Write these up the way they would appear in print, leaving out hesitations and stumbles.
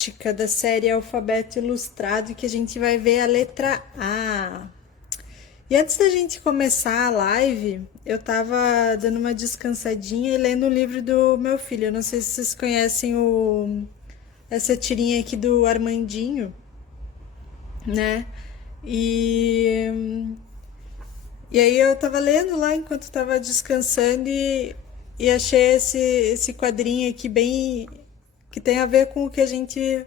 Da série Alfabeto Ilustrado, que a gente vai ver a letra A. E antes da gente começar a live, eu tava dando uma descansadinha e lendo o livro do meu filho. Eu não sei se vocês conhecem essa tirinha aqui do Armandinho, né? E, e aí eu tava lendo lá enquanto tava descansando e achei esse quadrinho aqui bem que tem a ver com o que a gente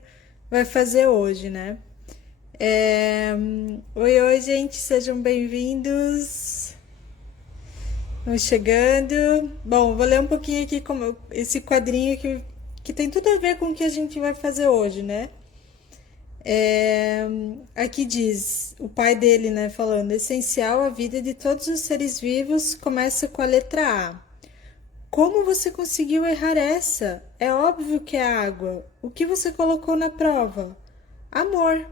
vai fazer hoje, né? Oi, gente, sejam bem-vindos. Vamos chegando. Bom, vou ler um pouquinho aqui como esse quadrinho que tem tudo a ver com o que a gente vai fazer hoje, né? Aqui diz o pai dele, né, falando: essencial, a vida de todos os seres vivos começa com a letra A. Como você conseguiu errar essa? É óbvio que é água. O que você colocou na prova? Amor.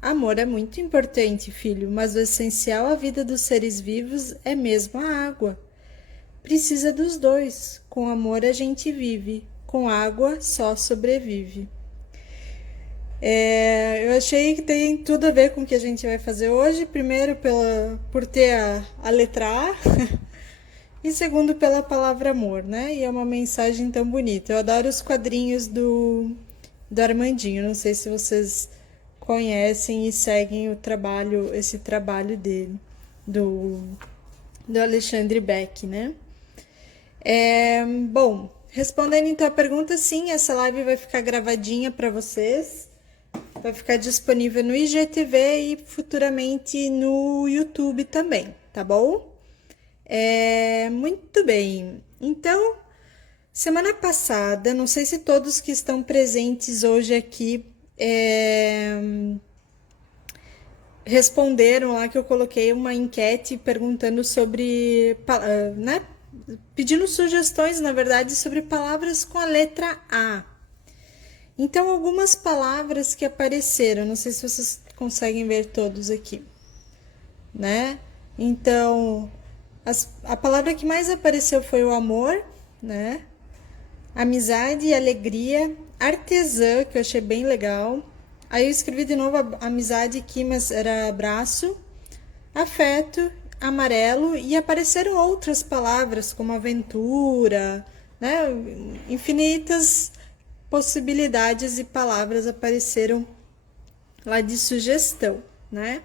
Amor é muito importante, filho, mas o essencial à vida dos seres vivos é mesmo a água. Precisa dos dois. Com amor a gente vive, com água só sobrevive. Eu achei que tem tudo a ver com o que a gente vai fazer hoje. Primeiro, por ter a letra A. E segundo, pela palavra amor, né? E é uma mensagem tão bonita. Eu adoro os quadrinhos do Armandinho. Não sei se vocês conhecem e seguem esse trabalho dele, do Alexandre Beck, né? Bom, respondendo então a pergunta, sim, essa live vai ficar gravadinha para vocês. Vai ficar disponível no IGTV e futuramente no YouTube também, tá bom? Muito bem. Então, semana passada, não sei se todos que estão presentes hoje aqui responderam lá que eu coloquei uma enquete perguntando sobre, né? Pedindo sugestões, na verdade, sobre palavras com a letra A. Então, algumas palavras que apareceram, não sei se vocês conseguem ver todos aqui, né? Então, a palavra que mais apareceu foi o amor, né? Amizade, alegria, artesã, que eu achei bem legal. Aí eu escrevi de novo amizade aqui, mas era abraço, afeto, amarelo, e apareceram outras palavras como aventura, né? Infinitas possibilidades e palavras apareceram lá de sugestão, né?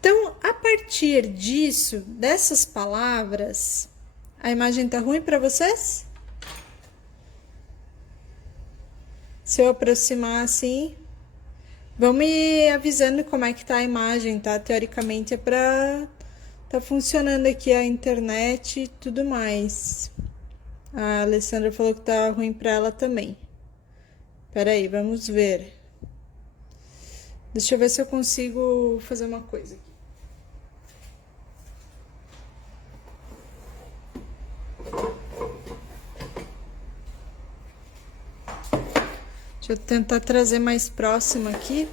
Então, a partir disso, dessas palavras, a imagem tá ruim para vocês? Se eu aproximar assim, vão me avisando como é que tá a imagem, tá? Teoricamente é para tá funcionando aqui a internet e tudo mais. A Alessandra falou que tá ruim para ela também. Peraí, vamos ver. Deixa eu ver se eu consigo fazer uma coisa aqui. Deixa eu tentar trazer mais próximo aqui.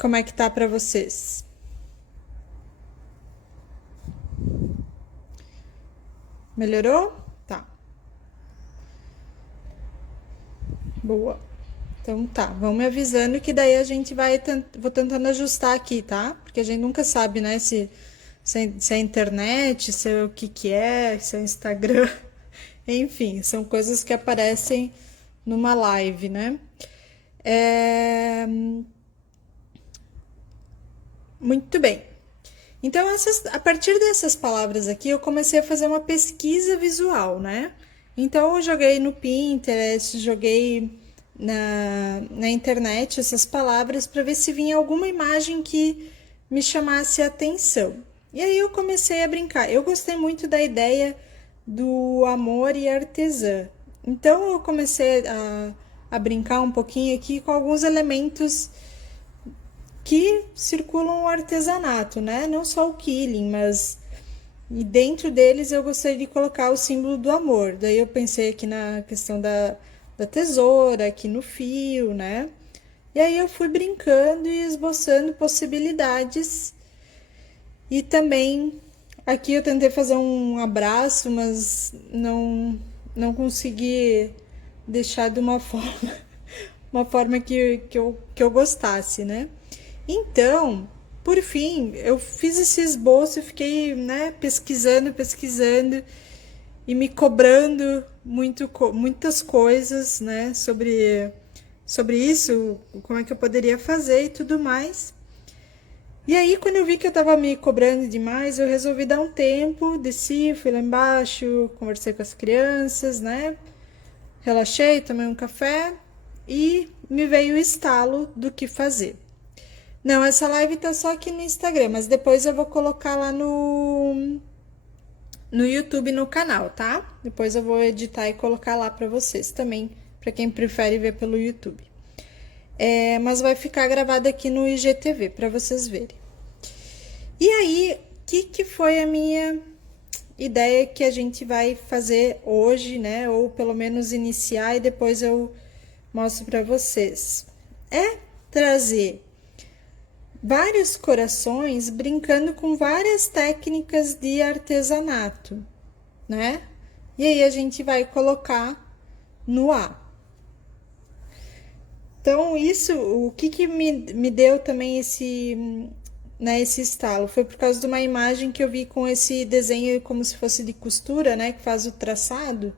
Como é que tá para vocês? Melhorou? Tá. Boa. Então tá, vão me avisando que daí a gente vou tentando ajustar aqui, tá? Porque a gente nunca sabe, né, se é internet, se é o que é, se é Instagram. Enfim, são coisas que aparecem numa live, né? É... Muito bem. Então, a partir dessas palavras aqui, eu comecei a fazer uma pesquisa visual, né? Então, eu joguei no Pinterest, joguei na internet essas palavras para ver se vinha alguma imagem que me chamasse a atenção. E aí eu comecei a brincar. Eu gostei muito da ideia do amor e artesã. Então, eu comecei a brincar um pouquinho aqui com alguns elementos que circulam o artesanato, né? Não só o quilling, mas e dentro deles eu gostaria de colocar o símbolo do amor. Daí eu pensei aqui na questão da tesoura, aqui no fio, né? E aí eu fui brincando e esboçando possibilidades. E também aqui eu tentei fazer um abraço, mas não consegui deixar de uma forma, uma forma que eu gostasse, né? Então, por fim, eu fiz esse esboço e fiquei, né, pesquisando e me cobrando muitas coisas, né, sobre isso, como é que eu poderia fazer e tudo mais. E aí, quando eu vi que eu tava me cobrando demais, eu resolvi dar um tempo, desci, fui lá embaixo, conversei com as crianças, né? Relaxei, tomei um café e me veio o estalo do que fazer. Não, essa live tá só aqui no Instagram, mas depois eu vou colocar lá no YouTube no canal, tá? Depois eu vou editar e colocar lá para vocês também, para quem prefere ver pelo YouTube. Mas vai ficar gravado aqui no IGTV para vocês verem. E aí, o que foi a minha ideia que a gente vai fazer hoje, né? Ou pelo menos iniciar e depois eu mostro para vocês. É trazer vários corações brincando com várias técnicas de artesanato, né? E aí a gente vai colocar no ar. Então, isso, o que me deu também esse estalo? Foi por causa de uma imagem que eu vi com esse desenho como se fosse de costura, né? Que faz o traçado.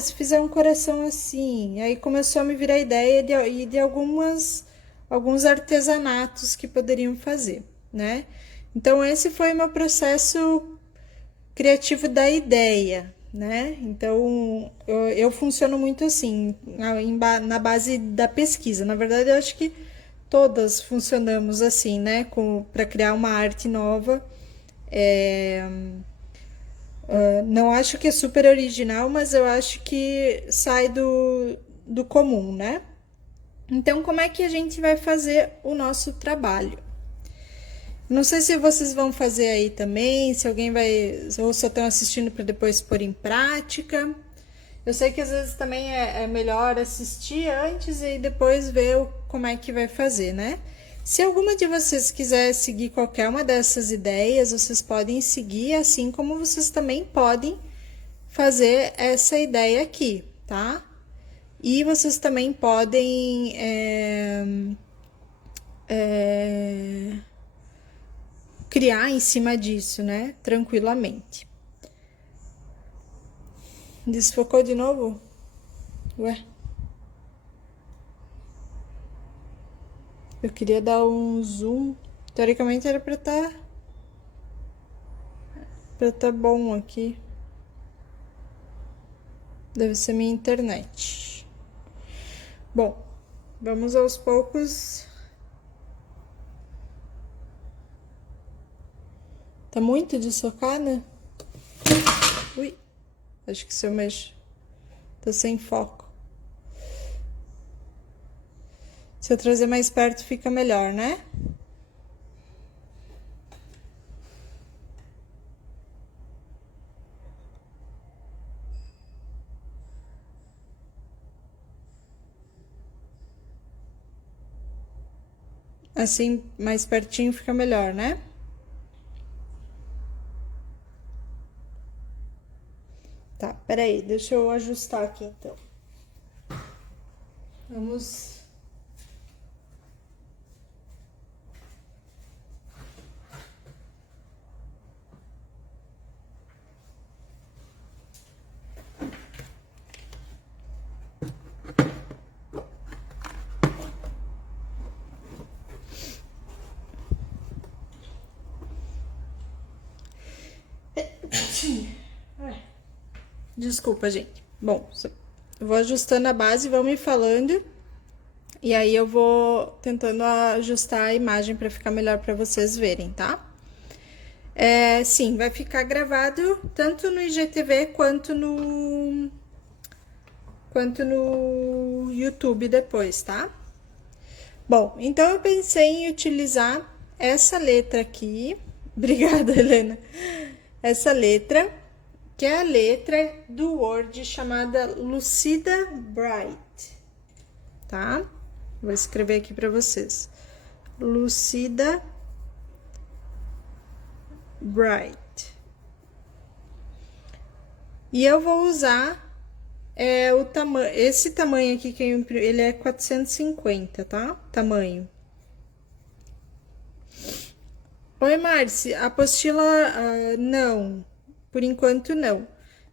Se fizer um coração assim. Aí começou a me vir a ideia de alguns artesanatos que poderiam fazer, né? Então, esse foi o meu processo criativo da ideia, né? Então, eu funciono muito assim, na base da pesquisa. Na verdade, eu acho que todas funcionamos assim, né? Para criar uma arte nova. Não acho que é super original, mas eu acho que sai do comum, né? Então, como é que a gente vai fazer o nosso trabalho? Não sei se vocês vão fazer aí também, se alguém vai, ou só estão assistindo para depois pôr em prática. Eu sei que às vezes também é melhor assistir antes e depois ver como é que vai fazer, né? Se alguma de vocês quiser seguir qualquer uma dessas ideias, vocês podem seguir, assim como vocês também podem fazer essa ideia aqui, tá? E vocês também podem criar em cima disso, né? Tranquilamente. Desfocou de novo? Ué? Eu queria dar um zoom. Teoricamente era pra tá bom aqui. Deve ser minha internet. Bom, vamos aos poucos. Tá muito desfocada? Ui, acho que se eu mexo, tá sem foco. Se eu trazer mais perto fica melhor, né? Assim, mais pertinho fica melhor, né? Tá, peraí, deixa eu ajustar aqui então. Vamos. Desculpa, gente. Bom, eu vou ajustando a base, vão me falando. E aí eu vou tentando ajustar a imagem para ficar melhor para vocês verem, tá? Sim, vai ficar gravado tanto no IGTV quanto no YouTube depois, tá? Bom, então eu pensei em utilizar essa letra aqui. Obrigada, Helena. Essa letra, que é a letra do Word chamada Lucida Bright, tá? Vou escrever aqui para vocês. Lucida Bright. E eu vou usar É o tamanho, esse tamanho aqui que ele é 450, tá? Tamanho. Oi, Marci, a apostila, não, por enquanto não.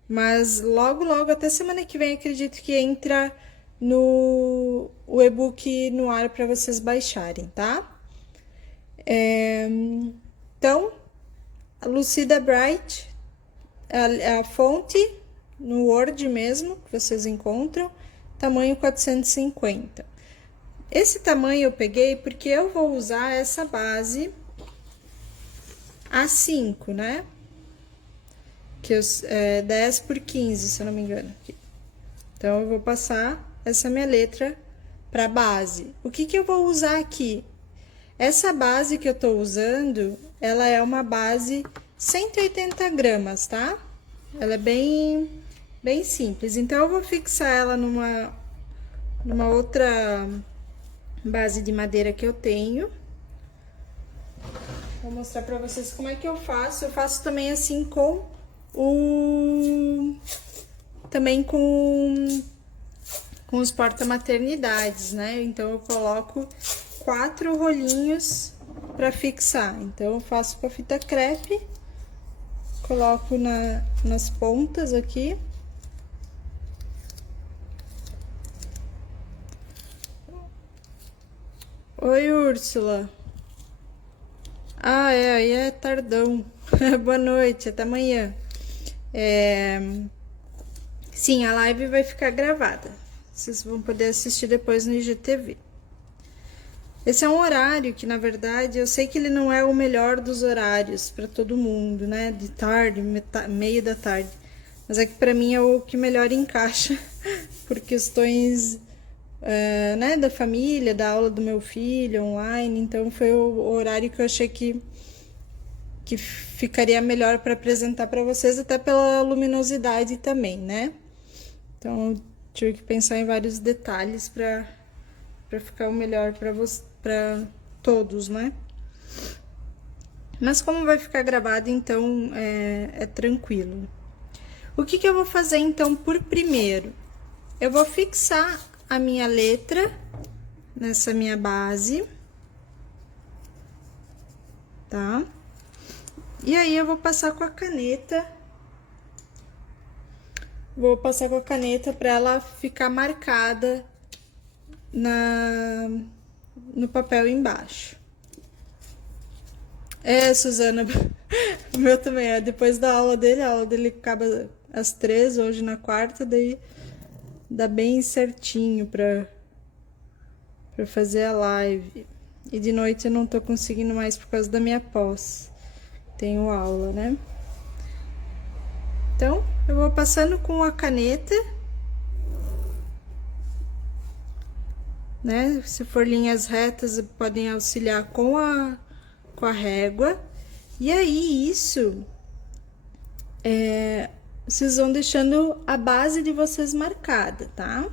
Mas logo, logo, até semana que vem, acredito que entra no o e-book no ar para vocês baixarem, tá? Então, a Lucida Bright, a fonte no Word mesmo, que vocês encontram, tamanho 450. Esse tamanho eu peguei porque eu vou usar essa base A5, né? Que é 10 por 15, se eu não me engano. Então, eu vou passar essa minha letra para base. O que eu vou usar aqui? Essa base que eu tô usando, ela é uma base 180 gramas, tá? Ela é bem simples. Então, eu vou fixar ela numa outra base de madeira que eu tenho. Vou mostrar pra vocês como é que eu faço. Eu faço também assim com também com os porta-maternidades, né? Então, eu coloco 4 rolinhos para fixar. Então, eu faço com a fita crepe, coloco nas pontas aqui. Oi, Úrsula. Ah, aí é tardão. Boa noite, até amanhã. Sim, a live vai ficar gravada. Vocês vão poder assistir depois no IGTV. Esse é um horário que, na verdade, eu sei que ele não é o melhor dos horários para todo mundo, né? De tarde, meio da tarde. Mas é que para mim é o que melhor encaixa por questões, né, da família, da aula do meu filho online. Então, foi o horário que eu achei que ficaria melhor para apresentar para vocês, até pela luminosidade também, né? Então, tive que pensar em vários detalhes para ficar o melhor para todos, né? Mas como vai ficar gravado, então é tranquilo. O que eu vou fazer, então, por primeiro? Eu vou fixar a minha letra nessa minha base, tá? E aí, eu vou passar com a caneta. Vou passar com a caneta para ela ficar marcada no papel embaixo. Suzana, o meu também é depois da aula dele. A aula dele acaba às 3, hoje na quarta, daí dá bem certinho pra fazer a live. E de noite eu não tô conseguindo mais por causa da minha pós. Tenho aula, né? Então, eu vou passando com a caneta, né? Se for linhas retas, podem auxiliar com a régua. E aí, isso, vocês vão deixando a base de vocês marcada, tá?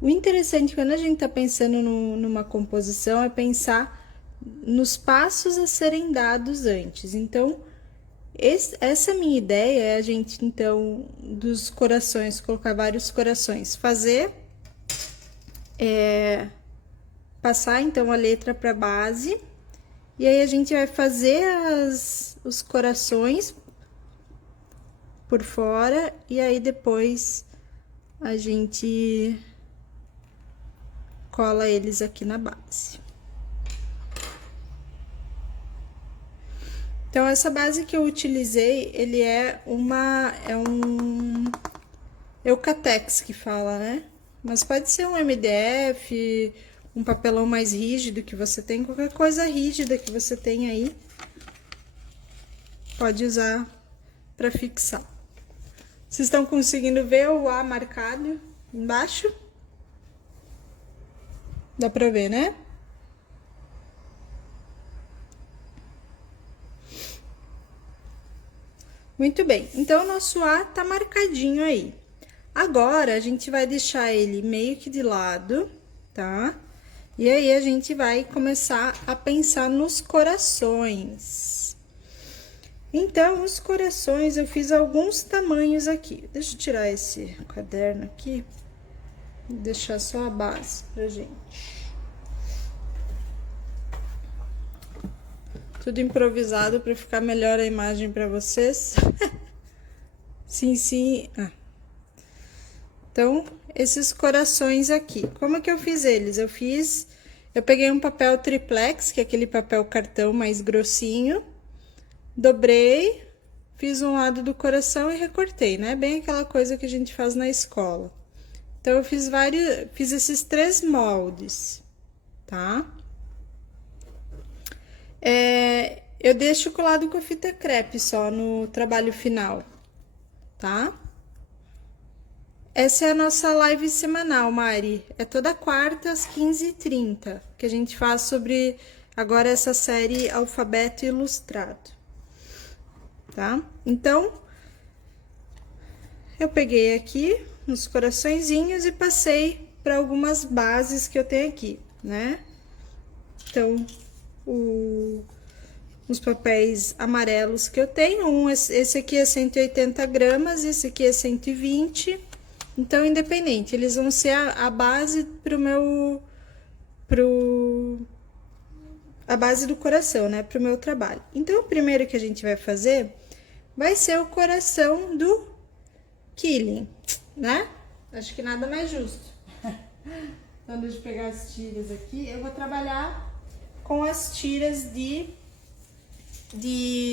O interessante, quando a gente tá pensando numa composição, é pensar nos passos a serem dados antes. Então, essa minha ideia é a gente, então, dos corações, colocar vários corações, fazer, passar, então, a letra para base, e aí a gente vai fazer os corações por fora, e aí depois a gente cola eles aqui na base. Então, essa base que eu utilizei, ele é um Eucatex que fala, né? Mas pode ser um MDF, um papelão mais rígido que você tem, qualquer coisa rígida que você tem aí, pode usar para fixar. Vocês estão conseguindo ver o A marcado embaixo? Dá para ver, né? Muito bem, então o nosso A tá marcadinho aí. Agora, a gente vai deixar ele meio que de lado, tá? E aí, a gente vai começar a pensar nos corações. Então, os corações, eu fiz alguns tamanhos aqui. Deixa eu tirar esse caderno aqui e deixar só a base pra gente. Tudo improvisado para ficar melhor a imagem para vocês. Sim, sim. Então, esses corações aqui. Como é que eu fiz eles? Eu peguei um papel triplex, que é aquele papel cartão mais grossinho. Dobrei, fiz um lado do coração e recortei, né? Bem aquela coisa que a gente faz na escola. Então, eu fiz esses 3 moldes, tá? Eu deixo colado com a fita crepe só no trabalho final, tá? Essa é a nossa live semanal, Mari. É toda quarta às 15h30, que a gente faz sobre agora essa série Alfabeto Ilustrado, tá? Então, eu peguei aqui uns coraçõezinhos e passei para algumas bases que eu tenho aqui, né? Então, os papéis amarelos que eu tenho, esse aqui é 180 gramas, esse aqui é 120. Então, independente, eles vão ser a base a base do coração, né, pro meu trabalho. Então, o primeiro que a gente vai fazer vai ser o coração do Killing, né? Acho que nada mais justo. Então, deixa eu pegar as tiras aqui. Eu vou trabalhar com as tiras de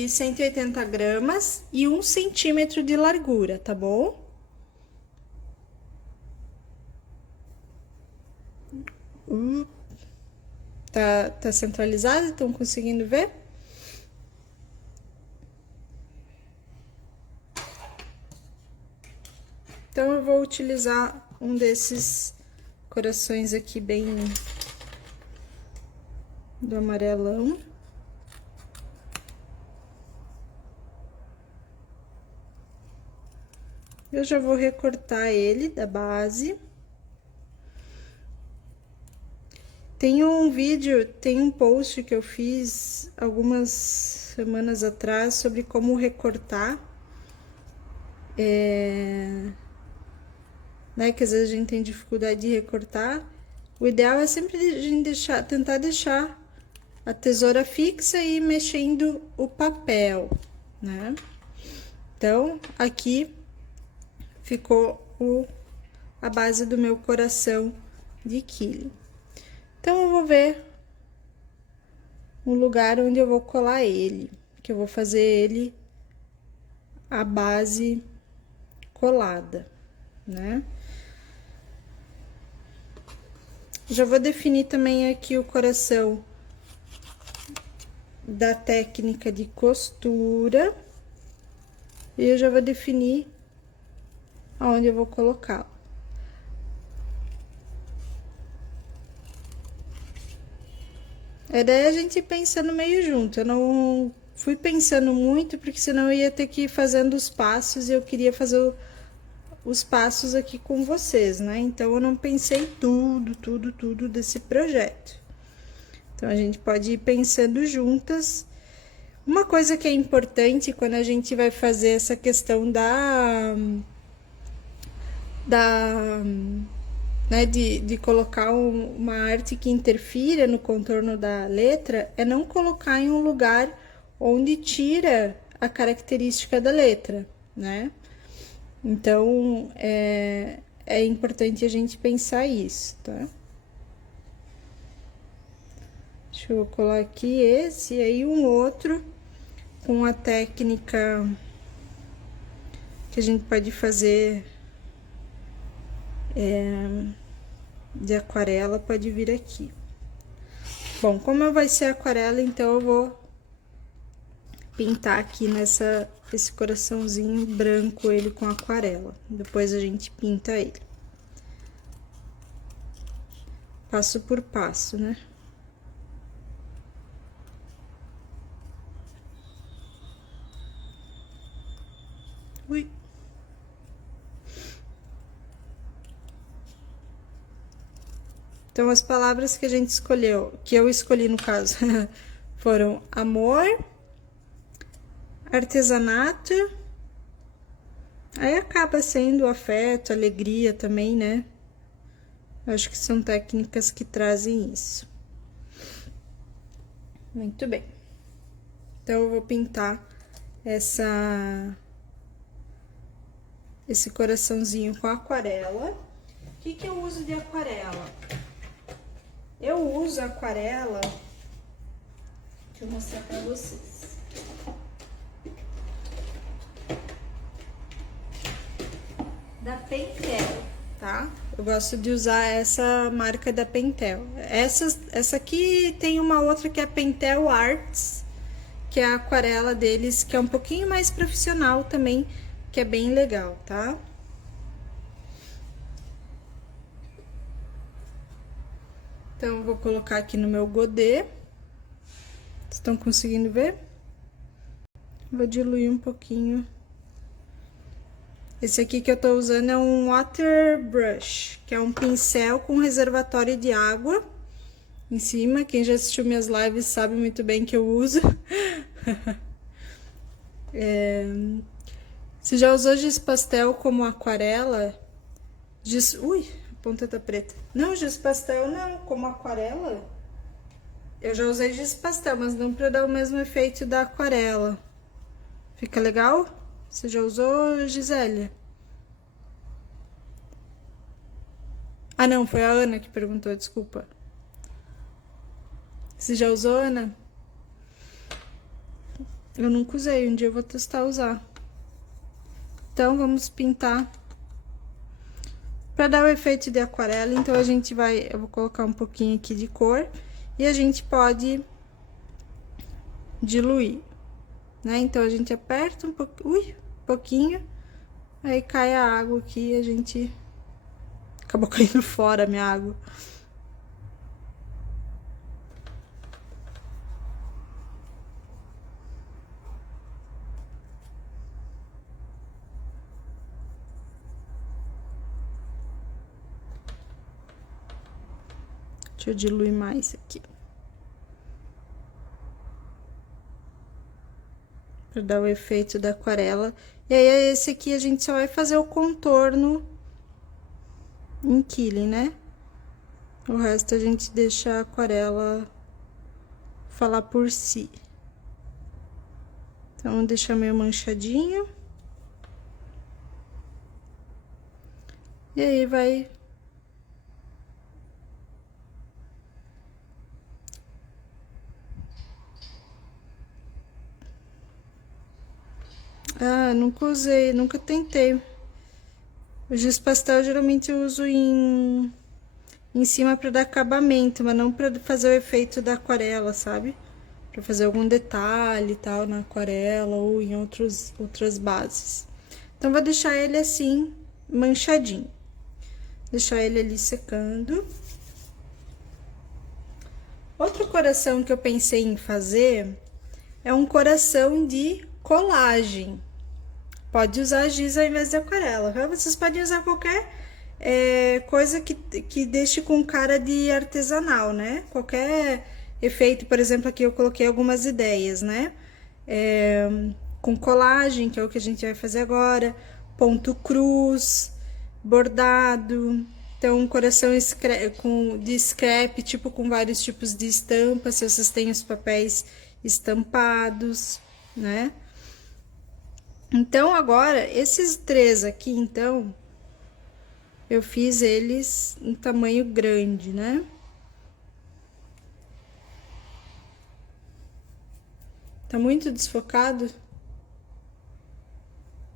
180 gramas e 1 centímetro de largura, tá bom? Tá centralizado? Estão conseguindo ver? Então, eu vou utilizar um desses corações aqui bem do amarelão. Eu já vou recortar ele da base. Tem um post que eu fiz algumas semanas atrás sobre como recortar. Né, que às vezes a gente tem dificuldade de recortar. O ideal é sempre a gente tentar deixar a tesoura fixa e ir mexendo o papel, né? Então, aqui ficou a base do meu coração de quilo. Então, eu vou ver um lugar onde eu vou colar ele, que eu vou fazer ele a base colada, né? Já vou definir também aqui o coração da técnica de costura. E eu já vou definir aonde eu vou colocar. A ideia é a gente ir pensando meio junto. Eu não fui pensando muito, porque senão eu ia ter que ir fazendo os passos e eu queria fazer os passos aqui com vocês, né? Então, eu não pensei tudo desse projeto. Então, a gente pode ir pensando juntas. Uma coisa que é importante quando a gente vai fazer essa questão né, de colocar uma arte que interfira no contorno da letra, é não colocar em um lugar onde tira a característica da letra, né? Então, é importante a gente pensar isso, tá? Deixa eu colar aqui esse e aí um outro com a técnica que a gente pode fazer de aquarela, pode vir aqui. Bom, como vai ser aquarela, então eu vou pintar aqui esse coraçãozinho branco, ele com aquarela. Depois a gente pinta ele. Passo por passo, né? Ui. Então, as palavras que a gente escolheu, que eu escolhi no caso, foram amor, artesanato. Aí acaba sendo afeto, alegria também, né? Acho que são técnicas que trazem isso. Muito bem. Então, eu vou pintar esse coraçãozinho com aquarela. O que que eu uso de aquarela? Eu uso aquarela... Deixa eu mostrar pra vocês. Da Pentel, tá? Eu gosto de usar essa marca da Pentel. Essa aqui tem uma outra que é a Pentel Arts, que é a aquarela deles, que é um pouquinho mais profissional também, que é bem legal, tá? Então, eu vou colocar aqui no meu godê. Estão conseguindo ver? Vou diluir um pouquinho. Esse aqui que eu tô usando é um water brush, que é um pincel com reservatório de água em cima. Quem já assistiu minhas lives sabe muito bem que eu uso. Você já usou giz pastel como aquarela? Ui, a ponta tá preta. Não, giz pastel não, como aquarela. Eu já usei giz pastel, mas não pra dar o mesmo efeito da aquarela. Fica legal? Você já usou, Gisele? Ah, não, foi a Ana que perguntou, desculpa. Você já usou, Ana? Eu nunca usei, um dia eu vou testar usar. Então, vamos pintar. Para dar o efeito de aquarela, então a gente vai... Eu vou colocar um pouquinho aqui de cor e a gente pode diluir, né? Então, a gente aperta um pouquinho... Ui, um pouquinho. Aí cai a água aqui e a gente... Acabou caindo fora a minha água. Deixa eu diluir mais aqui. Pra dar o efeito da aquarela. E aí, esse aqui a gente só vai fazer o contorno em quile, né? O resto a gente deixa a aquarela falar por si. Então, vou deixar meio manchadinho. E aí, vai... Ah, nunca usei, nunca tentei. O giz pastel geralmente eu uso em cima para dar acabamento, mas não para fazer o efeito da aquarela, sabe? Para fazer algum detalhe e tal na aquarela ou em outras bases. Então, vou deixar ele assim, manchadinho. Deixar ele ali secando. Outro coração que eu pensei em fazer é um coração de colagem. Pode usar giz ao invés de aquarela. Vocês podem usar qualquer coisa que deixe com cara de artesanal, né? Qualquer efeito, por exemplo, aqui eu coloquei algumas ideias, né? Com colagem, que é o que a gente vai fazer agora, ponto cruz, bordado. Então, um coração de scrap, tipo com vários tipos de estampas, se vocês têm os papéis estampados, né? Então, agora, esses três aqui, então, eu fiz eles em tamanho grande, né? Tá muito desfocado?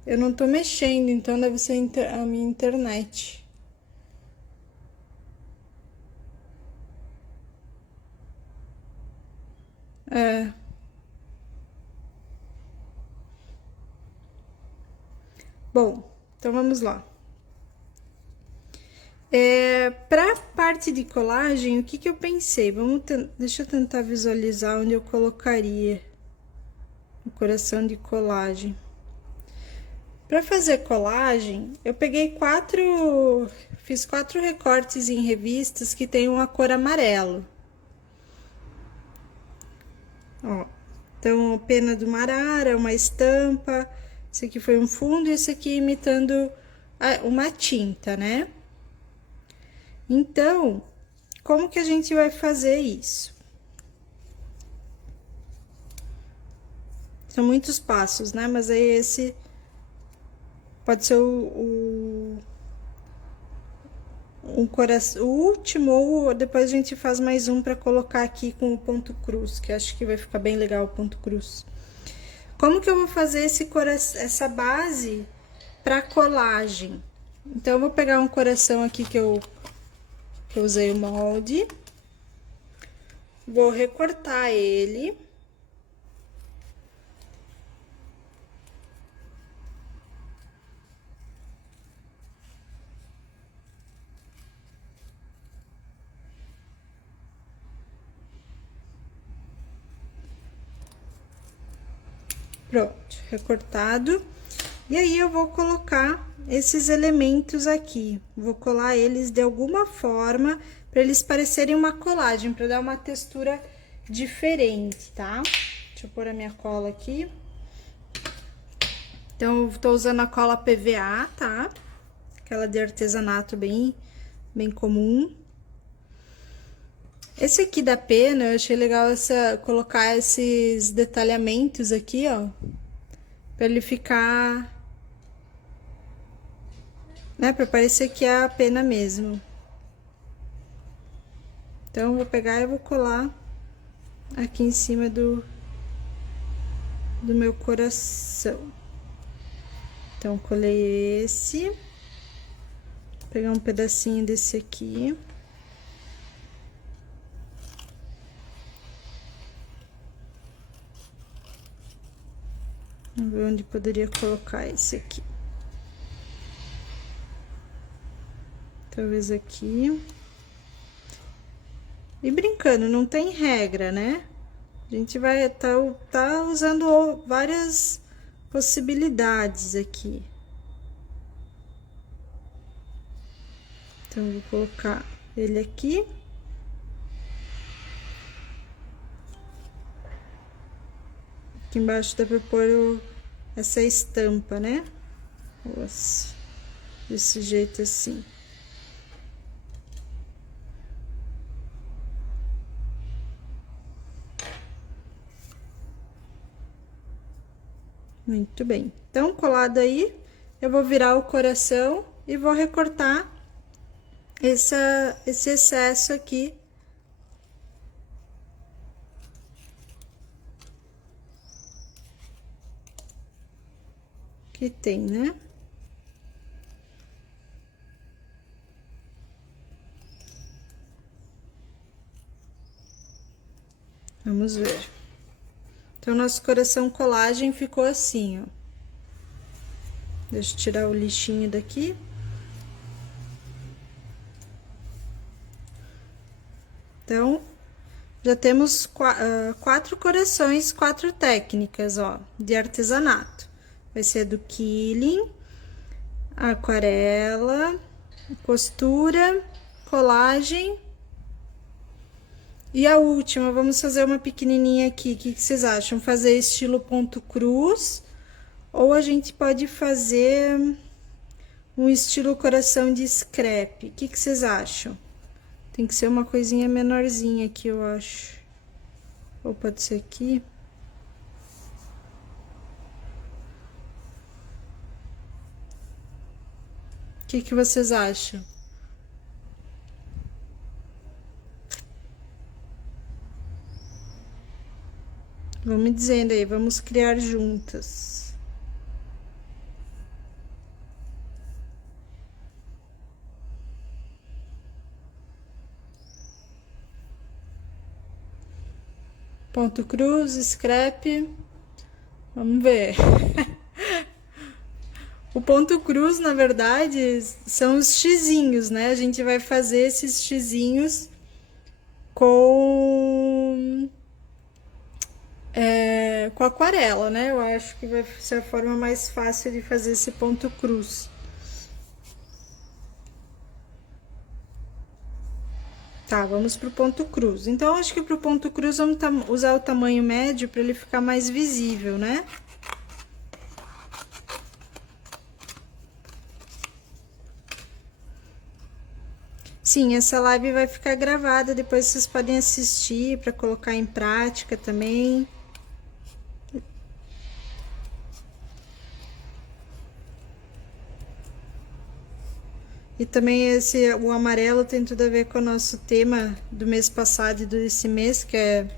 Eu não tô mexendo, então deve ser a minha internet. É. Bom, então vamos lá. Pra parte de colagem, o que que eu pensei? Deixa eu tentar visualizar onde eu colocaria o coração de colagem. Para fazer colagem, eu peguei fiz 4 recortes em revistas que tem uma cor amarelo. Ó, Então, a pena do arara, uma estampa, esse aqui foi um fundo e esse aqui imitando uma tinta, né? Então, como que a gente vai fazer isso? São muitos passos, né? Mas aí esse pode ser o último, ou depois a gente faz mais um para colocar aqui com o ponto cruz, que acho que vai ficar bem legal o ponto cruz. Como que eu vou fazer essa base para colagem? Então, eu vou pegar um coração aqui que eu usei o molde, vou recortar ele. Pronto, recortado. E aí, eu vou colocar esses elementos aqui. Vou colar eles de alguma forma, para eles parecerem uma colagem, para dar uma textura diferente, tá? Deixa eu pôr a minha cola aqui. Então, eu tô usando a cola PVA, tá? Aquela de artesanato bem comum. Esse aqui da pena, eu achei legal colocar esses detalhamentos aqui, ó. Pra ele ficar... né? Pra parecer que é a pena mesmo. Então, eu vou pegar e vou colar aqui em cima do meu coração. Então, colei esse. Vou pegar um pedacinho desse aqui. Vamos ver onde poderia colocar esse aqui. Talvez aqui. E brincando, não tem regra, né? A gente vai tá usando várias possibilidades aqui. Então, vou colocar ele aqui. Aqui embaixo dá pra pôr essa estampa, né? Desse jeito assim. Muito bem. Então, colado aí, eu vou virar o coração e vou recortar esse excesso aqui. Que tem, né? Vamos ver. Então, nosso coração colagem ficou assim, ó. Deixa eu tirar o lixinho daqui. Então, já temos 4 corações, 4 técnicas, ó, de artesanato. Vai ser do quilling, aquarela, costura, colagem. E a última, vamos fazer uma pequenininha aqui. O que vocês acham? Fazer estilo ponto cruz? Ou a gente pode fazer um estilo coração de scrap? O que vocês acham? Tem que ser uma coisinha menorzinha aqui, eu acho. Ou pode ser aqui. O que vocês acham? Vão me dizendo aí, vamos criar juntas. Ponto cruz, scrap. Vamos ver. O ponto cruz, na verdade, são os xizinhos, né? A gente vai fazer esses xizinhos com aquarela, né? Eu acho que vai ser a forma mais fácil de fazer esse ponto cruz. Tá, vamos pro ponto cruz. Então, acho que pro ponto cruz vamos usar o tamanho médio para ele ficar mais visível, né? Sim, essa live vai ficar gravada, depois vocês podem assistir para colocar em prática também. E também o amarelo tem tudo a ver com o nosso tema do mês passado e desse mês, que é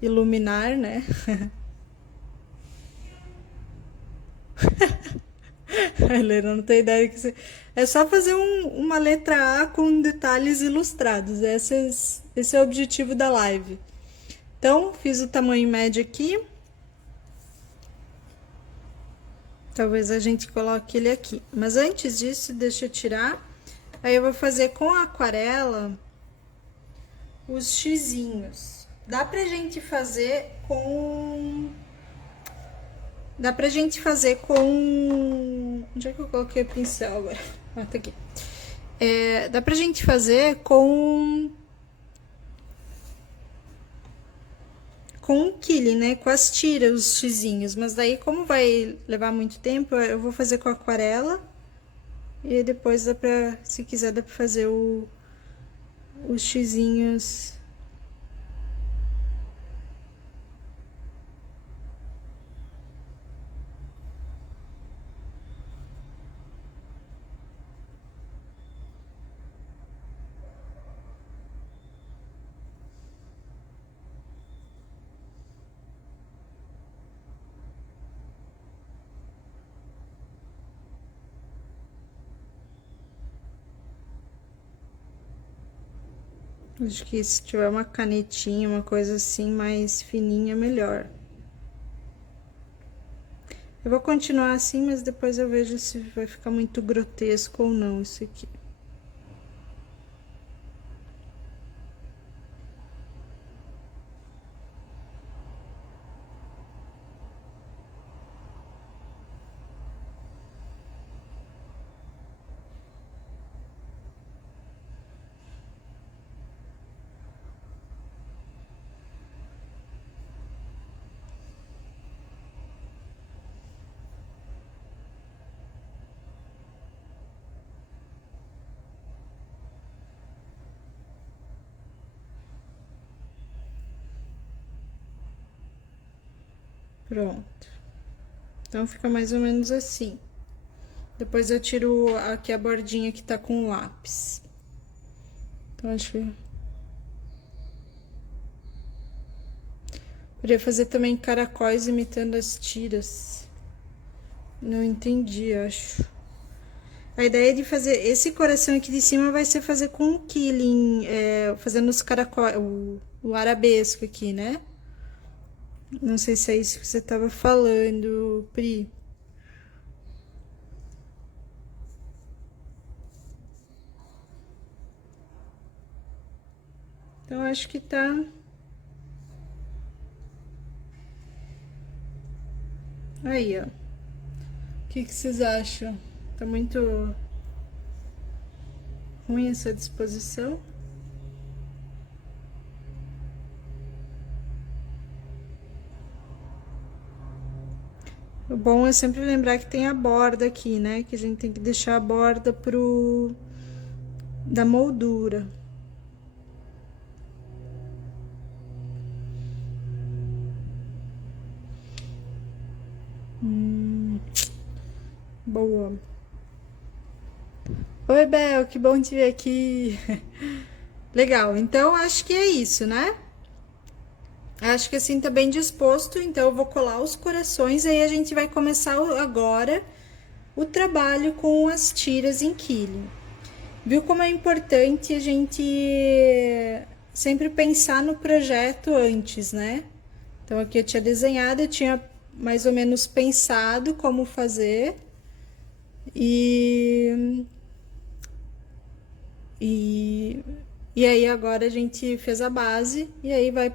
iluminar, né? A Helena não tem ideia que você... É só fazer uma letra A com detalhes ilustrados. Esse é o objetivo da live. Então, fiz o tamanho médio aqui. Talvez a gente coloque ele aqui. Mas antes disso, deixa eu tirar. Aí eu vou fazer com a aquarela os xizinhos. Dá pra gente fazer com... Onde é que eu coloquei o pincel agora? Ah, tá aqui. Dá pra gente fazer com o quile, né? Com as tiras, os xizinhos. Mas daí, como vai levar muito tempo, eu vou fazer com a aquarela. E depois dá pra, se quiser, dá pra fazer os xizinhos. Acho que se tiver uma canetinha, uma coisa assim mais fininha, melhor. Eu vou continuar assim, mas depois eu vejo se vai ficar muito grotesco ou não isso aqui. Pronto. Então, fica mais ou menos assim. Depois eu tiro aqui a bordinha que tá com o lápis. Então, acho que... Poderia fazer também caracóis imitando as tiras. Não entendi, acho. A ideia de fazer esse coração aqui de cima vai ser fazer com o quilling, fazendo os caracóis, o arabesco aqui, né? Não sei se é isso que você estava falando, Pri. Então, acho que tá... Aí, ó. O que vocês acham? Tá muito ruim essa disposição? O bom é sempre lembrar que tem a borda aqui, né? Que a gente tem que deixar a borda da moldura. Boa. Oi, Bel, que bom te ver aqui. Legal, então acho que é isso, né? Acho que assim tá bem disposto, então eu vou colar os corações e aí a gente vai começar agora o trabalho com as tiras em quilling. Viu como é importante a gente sempre pensar no projeto antes, né? Então aqui eu tinha desenhado, eu tinha mais ou menos pensado como fazer e aí agora a gente fez a base e aí vai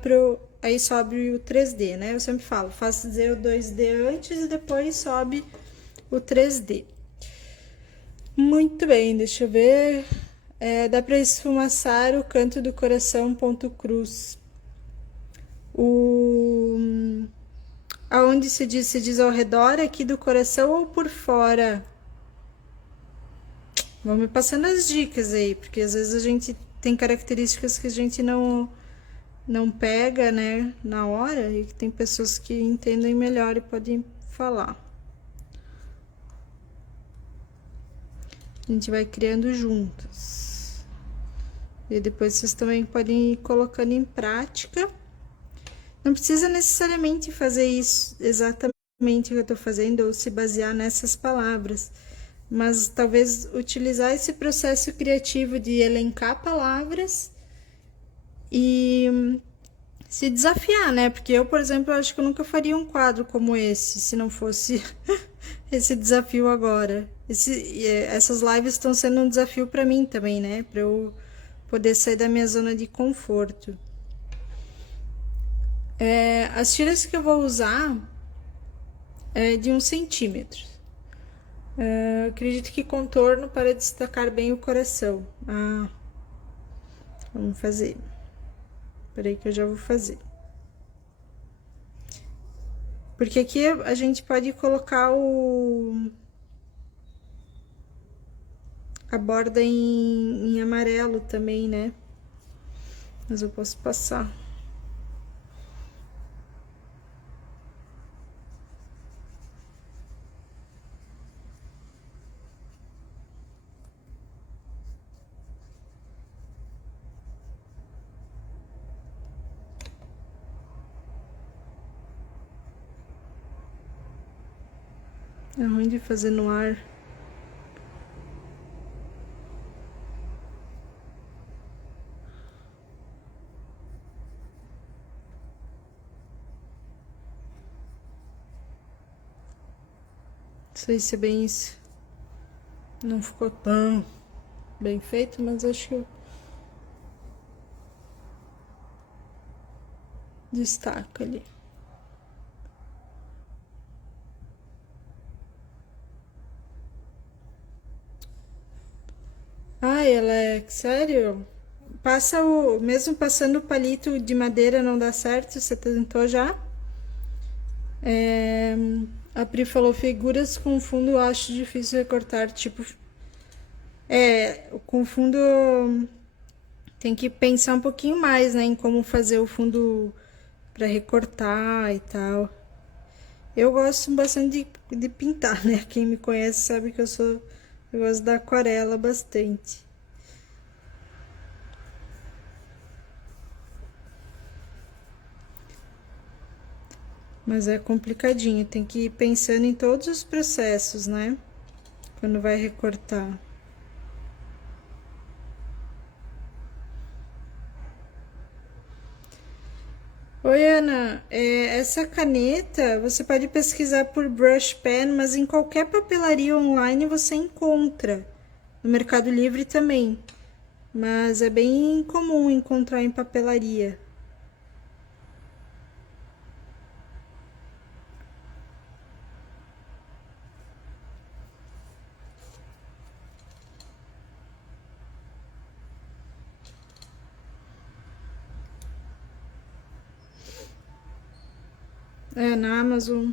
aí sobe o 3D, né? Eu sempre falo, fazer o 2D antes e depois sobe o 3D. Muito bem, deixa eu ver. Dá para esfumaçar o canto do coração, ponto cruz. O aonde se diz ao redor aqui do coração ou por fora? Vão me passando as dicas aí, porque às vezes a gente tem características que a gente não pega, né, na hora, e que tem pessoas que entendem melhor e podem falar. A gente vai criando juntas. E depois vocês também podem ir colocando em prática. Não precisa necessariamente fazer isso exatamente o que eu tô fazendo ou se basear nessas palavras, mas talvez utilizar esse processo criativo de elencar palavras e se desafiar, né? Porque eu, por exemplo, acho que eu nunca faria um quadro como esse se não fosse esse desafio agora. Essas lives estão sendo um desafio para mim também, né? Para eu poder sair da minha zona de conforto. As tiras que eu vou usar é de 1 centímetro. Acredito que contorno para destacar bem o coração. Vamos fazer. Peraí que eu já vou fazer. Porque aqui a gente pode colocar a borda em amarelo também, né? Mas eu posso passar. É ruim de fazer no ar. Não sei se é bem isso. Não ficou tão bem feito, mas acho que destaca ali. Ai, Alex, sério? Mesmo passando o palito de madeira não dá certo? Você tentou já? A Pri falou, figuras com fundo eu acho difícil recortar, tipo... com fundo tem que pensar um pouquinho mais, né, em como fazer o fundo para recortar e tal. Eu gosto bastante de pintar, né? Quem me conhece sabe que eu gosto da aquarela bastante. Mas é complicadinho, tem que ir pensando em todos os processos, né? Quando vai recortar. Oi, Ana, essa caneta você pode pesquisar por brush pen, mas em qualquer papelaria online você encontra. No Mercado Livre também. Mas é bem comum encontrar em papelaria. Na Amazon.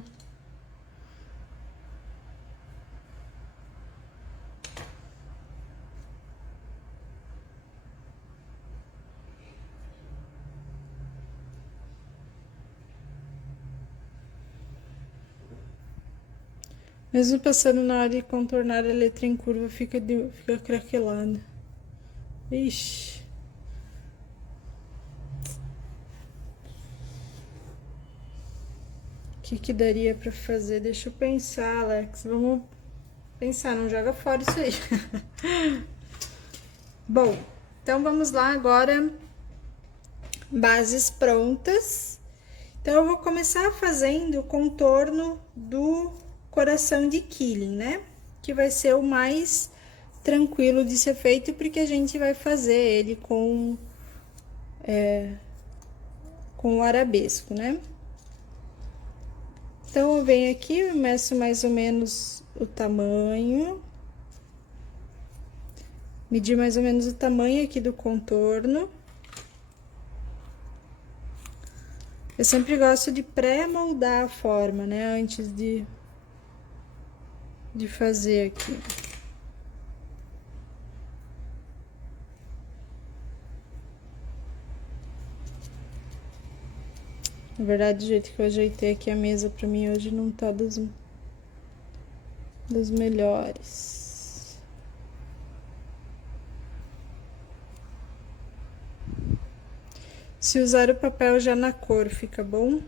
Mesmo passando na hora de contornar a letra em curva, fica craquelada. Ixi. O que daria pra fazer? Deixa eu pensar, Alex. Vamos pensar, não joga fora isso aí. Bom, então vamos lá agora. Bases prontas. Então, eu vou começar fazendo o contorno do coração de Killing, né? Que vai ser o mais tranquilo de ser feito, porque a gente vai fazer ele com o arabesco, né? Então, eu venho aqui, eu meço mais ou menos o tamanho. Medir mais ou menos o tamanho aqui do contorno. Eu sempre gosto de pré-moldar a forma, né? Antes de fazer aqui. Na verdade, o jeito que eu ajeitei aqui a mesa pra mim hoje não tá dos melhores. Se usar o papel já na cor, fica bom?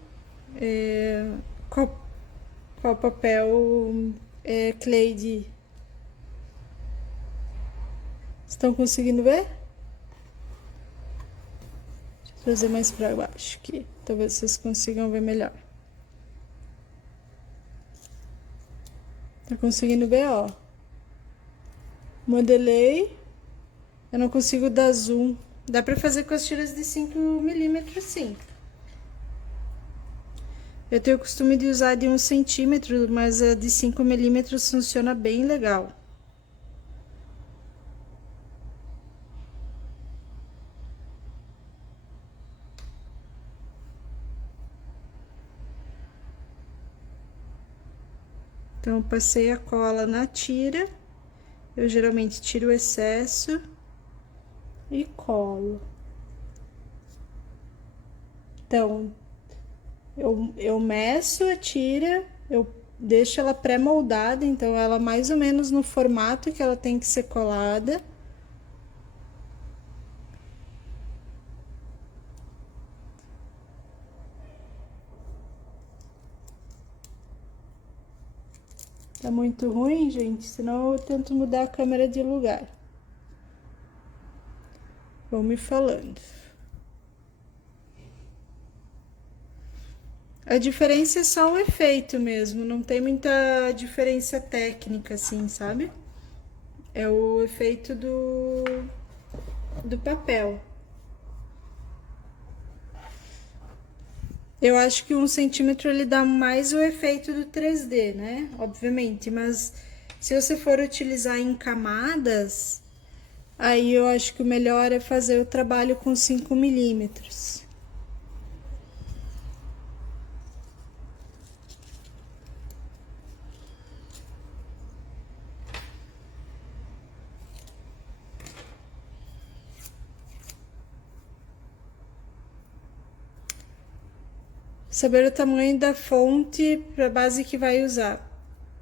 Qual papel Cleide? Estão conseguindo ver? Deixa eu trazer mais pra baixo aqui. Talvez vocês consigam ver melhor. Tá conseguindo ver, ó. Modelei. Eu não consigo dar zoom. Dá pra fazer com as tiras de 5 milímetros, sim. Eu tenho o costume de usar de 1 centímetro, mas a de 5 milímetros funciona bem legal. Então, passei a cola na tira. Eu geralmente tiro o excesso e colo. Então, eu meço a tira, eu deixo ela pré-moldada, então ela mais ou menos no formato que ela tem que ser colada. Tá muito ruim, gente? Senão eu tento mudar a câmera de lugar. Vão me falando. A diferença é só o efeito mesmo, não tem muita diferença técnica, assim, sabe? É o efeito do papel. Eu acho que 1 centímetro ele dá mais o efeito do 3D, né? Obviamente, mas se você for utilizar em camadas, aí eu acho que o melhor é fazer o trabalho com 5 milímetros. Saber o tamanho da fonte para a base que vai usar.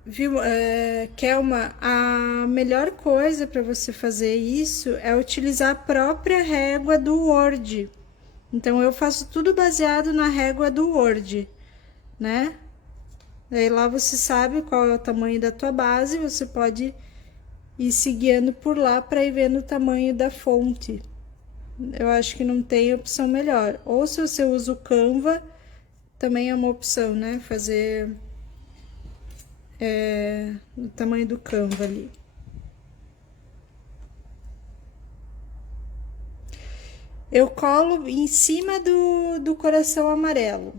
Viu, Kelma, a melhor coisa para você fazer isso é utilizar a própria régua do Word. Então, eu faço tudo baseado na régua do Word, né? Aí lá você sabe qual é o tamanho da tua base, você pode ir se guiando por lá para ir vendo o tamanho da fonte. Eu acho que não tem opção melhor. Ou se você usa o Canva, também é uma opção, né? Fazer o tamanho do Canva ali. Eu colo em cima do coração amarelo,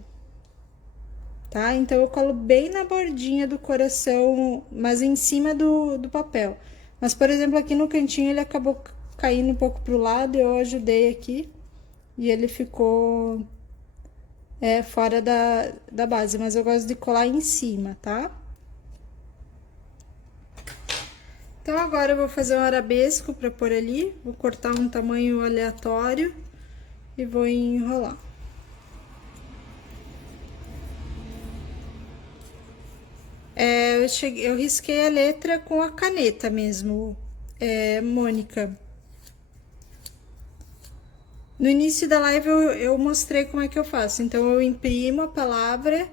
tá? Então, eu colo bem na bordinha do coração, mas em cima do papel. Mas, por exemplo, aqui no cantinho ele acabou caindo um pouco pro lado, eu ajudei aqui e ele ficou fora da base, mas eu gosto de colar em cima, tá? Então, agora eu vou fazer um arabesco para pôr ali, vou cortar um tamanho aleatório e vou enrolar. Eu risquei a letra com a caneta mesmo, Mônica. No início da live eu mostrei como é que eu faço. Então, eu imprimo a palavra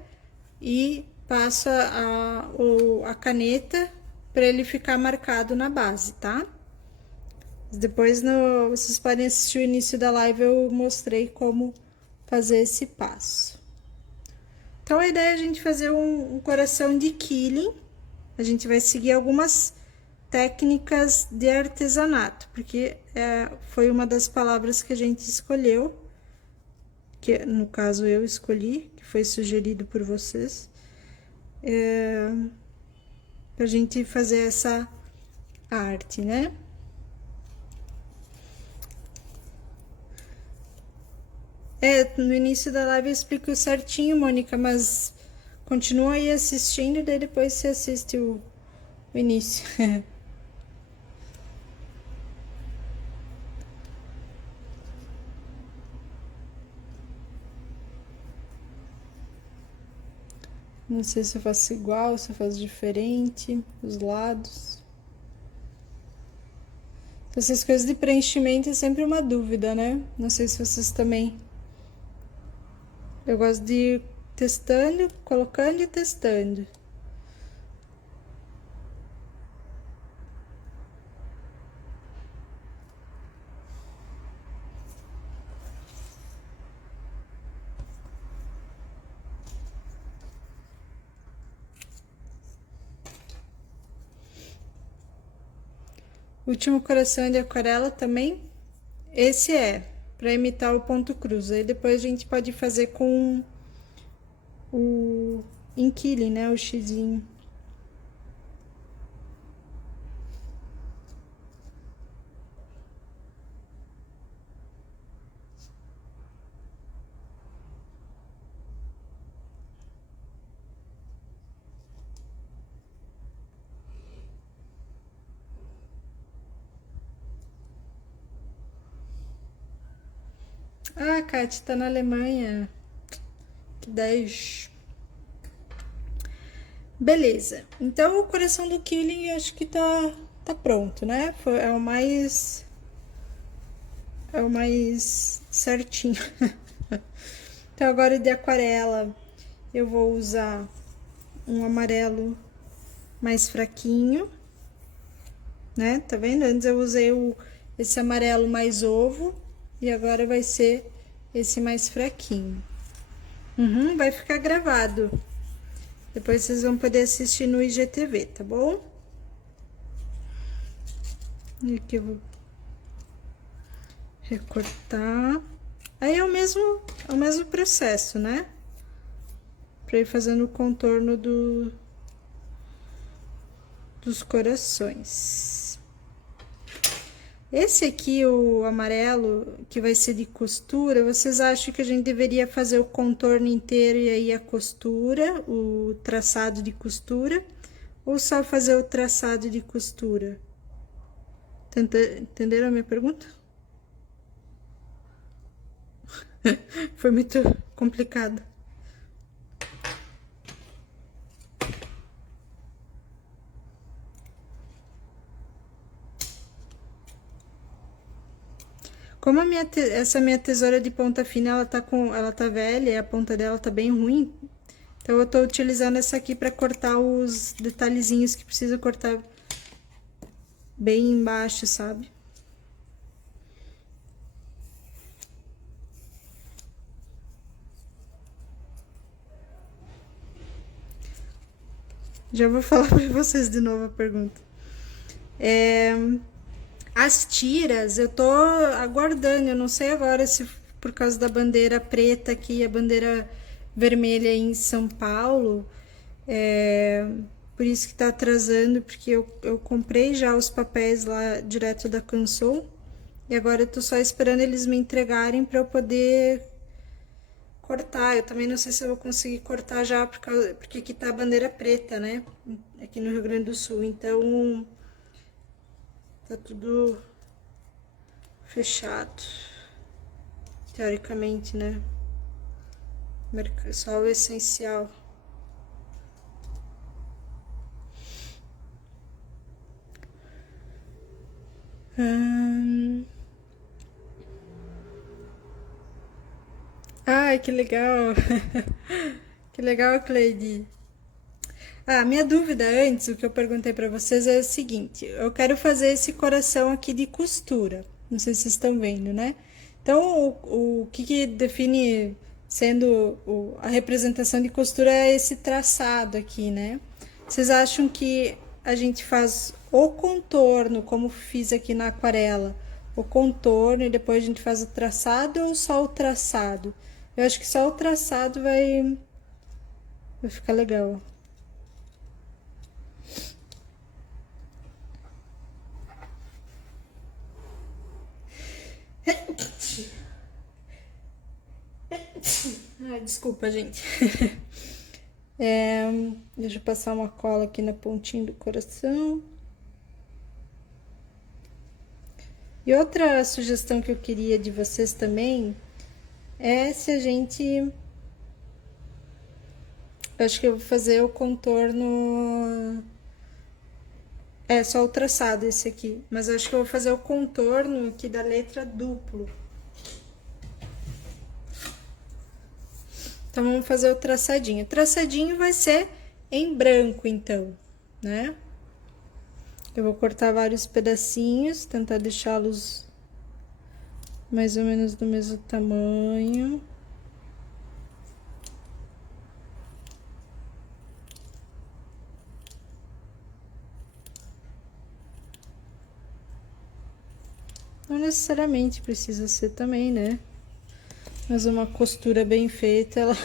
e passo a caneta para ele ficar marcado na base, tá? Depois vocês podem assistir o início da live, eu mostrei como fazer esse passo. Então, a ideia é a gente fazer um coração de quilling. A gente vai seguir algumas técnicas de artesanato, porque foi uma das palavras que a gente escolheu, que no caso eu escolhi, que foi sugerido por vocês, pra gente fazer essa arte, né? No início da live eu explico certinho, Mônica, mas continua aí assistindo, daí depois você assiste o início. Não sei se eu faço igual, se eu faço diferente, os lados. Essas coisas de preenchimento é sempre uma dúvida, né? Não sei se vocês também. Eu gosto de ir testando, colocando e testando. Último coração de aquarela também. Esse é para imitar o ponto cruz. Aí depois a gente pode fazer com o inquile, né? O xizinho. Ah, Kate, tá na Alemanha. Que 10. Beleza. Então o coração do Killing eu acho que tá pronto, né? É o mais certinho. Então agora de aquarela eu vou usar um amarelo mais fraquinho, né? Tá vendo? Antes eu usei esse amarelo mais ovo e agora vai ser esse mais fraquinho. Vai ficar gravado. Depois vocês vão poder assistir no IGTV, tá bom? E aqui eu vou recortar. Aí é o mesmo processo, né? Pra ir fazendo o contorno dos corações. Esse aqui, o amarelo, que vai ser de costura, vocês acham que a gente deveria fazer o contorno inteiro e aí a costura, o traçado de costura? Ou só fazer o traçado de costura? Entenderam a minha pergunta? Foi muito complicado. Como essa minha tesoura de ponta fina, ela tá velha e a ponta dela tá bem ruim. Então eu tô utilizando essa aqui para cortar os detalhezinhos que precisa cortar bem embaixo, sabe? Já vou falar para vocês de novo a pergunta. As tiras, eu tô aguardando, eu não sei agora se por causa da bandeira preta aqui, a bandeira vermelha em São Paulo, por isso que tá atrasando, porque eu comprei já os papéis lá direto da Canson, e agora eu tô só esperando eles me entregarem para eu poder cortar. Eu também não sei se eu vou conseguir cortar já, porque aqui tá a bandeira preta, né? Aqui no Rio Grande do Sul, então tá tudo fechado, teoricamente, né? Só o essencial. Ai, que legal! Que legal, Cleide. Ah, minha dúvida antes, o que eu perguntei para vocês é o seguinte: eu quero fazer esse coração aqui de costura. Não sei se vocês estão vendo, né? Então, o que define sendo a representação de costura é esse traçado aqui, né? Vocês acham que a gente faz o contorno, como fiz aqui na aquarela, o contorno e depois a gente faz o traçado ou só o traçado? Eu acho que só o traçado vai ficar legal. Ai, desculpa, gente. Deixa eu passar uma cola aqui na pontinha do coração. E outra sugestão que eu queria de vocês também é se a gente... Eu acho que eu vou fazer o contorno... É só o traçado esse aqui, mas eu acho que eu vou fazer o contorno aqui da letra duplo. Então, vamos fazer o traçadinho. O traçadinho vai ser em branco, então, né? Eu vou cortar vários pedacinhos, tentar deixá-los mais ou menos do mesmo tamanho. Não necessariamente precisa ser também, né? Mas uma costura bem feita, ela